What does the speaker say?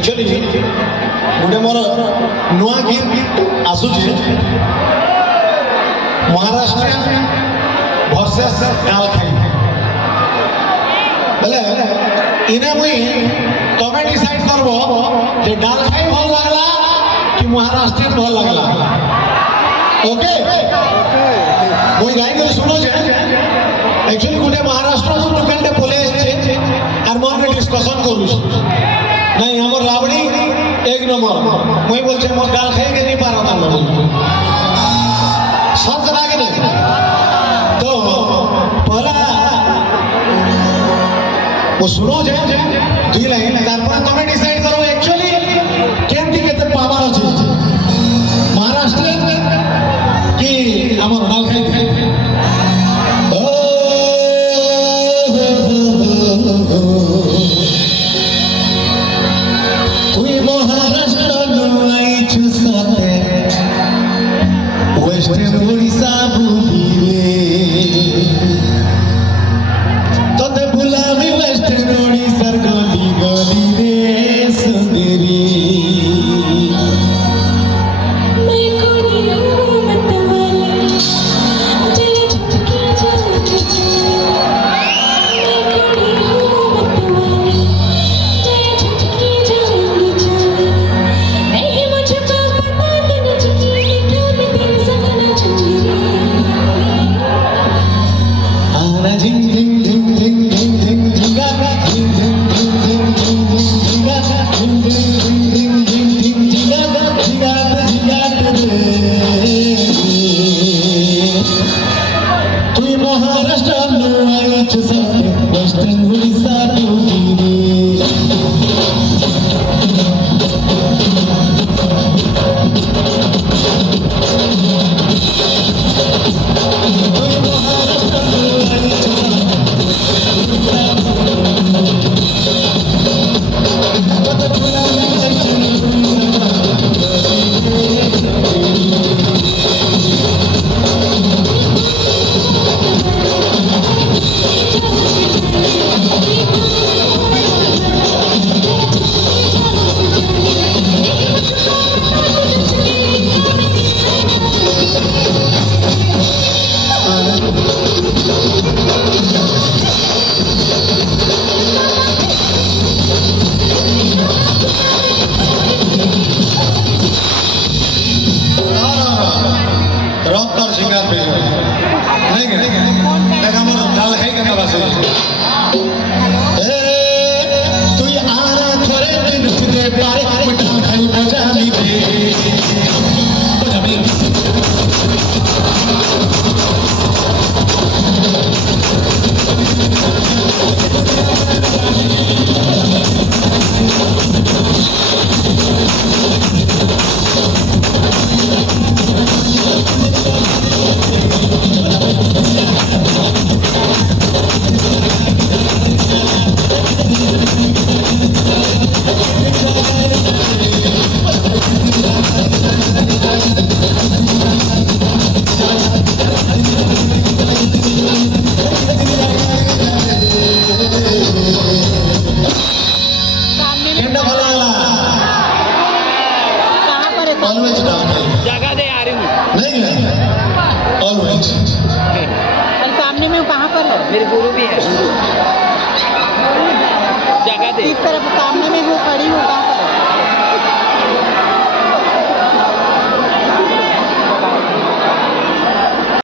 actually गोटे मोर नुआ गीत आसूची महाराष्ट्र वर्सेस डालखाई बोले इने मुई तमे डिसाइड करबो जे डालखाई भल लागला कि महाराष्ट्र भल लागला ओके मुई गाई कर सुनो जे एक्चुअली गोटे महाराष्ट्र को टुकेंटे पुलिस छे आर मन में डिस्कशन करूछ नहीं हमर लावड़ी एक नंबर मुई बोल छे मोर डालखाई के नहीं पारो ना शर्त लागे नहीं तो पहला वो सुनो जे दुई लाइन तारपर तमे डिसाइड करो एक्चुअली केंती केते पावर अछि महाराष्ट्र कि हमर डालखाई तुई महाराष्ट्र नुआई छुसाते वेस्टर्न ओडिशा बुलिए तोते बुलावी वेस्टर्न ओडिशार गली गली रे सुंदरी मैं कोनी हूँ मतवाली तेरे झटके जाऊंगी मैं कोनी हूँ मतवाली तेरे झटके जाऊंगी नहीं मुझको पता तेरे झटके क्या मैं तेरे सजना चाहूंगी आना झिंग झिंग झिंग झिंग झिंग झिंग झिंगा झिंग झिंग झिंग झिंग झिंग झिंगा झिंग झिंग झिंग झिंग झिंग झिंगा झिंगा रे तुई महाराष्ट्र नुआई छुसाते वेस्टर्न ओडिशा बुलिए रॉक कर सिंगार पे नहीं देखा मन डालखाई के बात ए तू आरा थोड़े दिन तुझे पारे डालखाई बजा ली रे बजा भी जगह दे आ रही हूँ नहीं ऑलवेज सामने में कहाँ पर है मेरे गुरु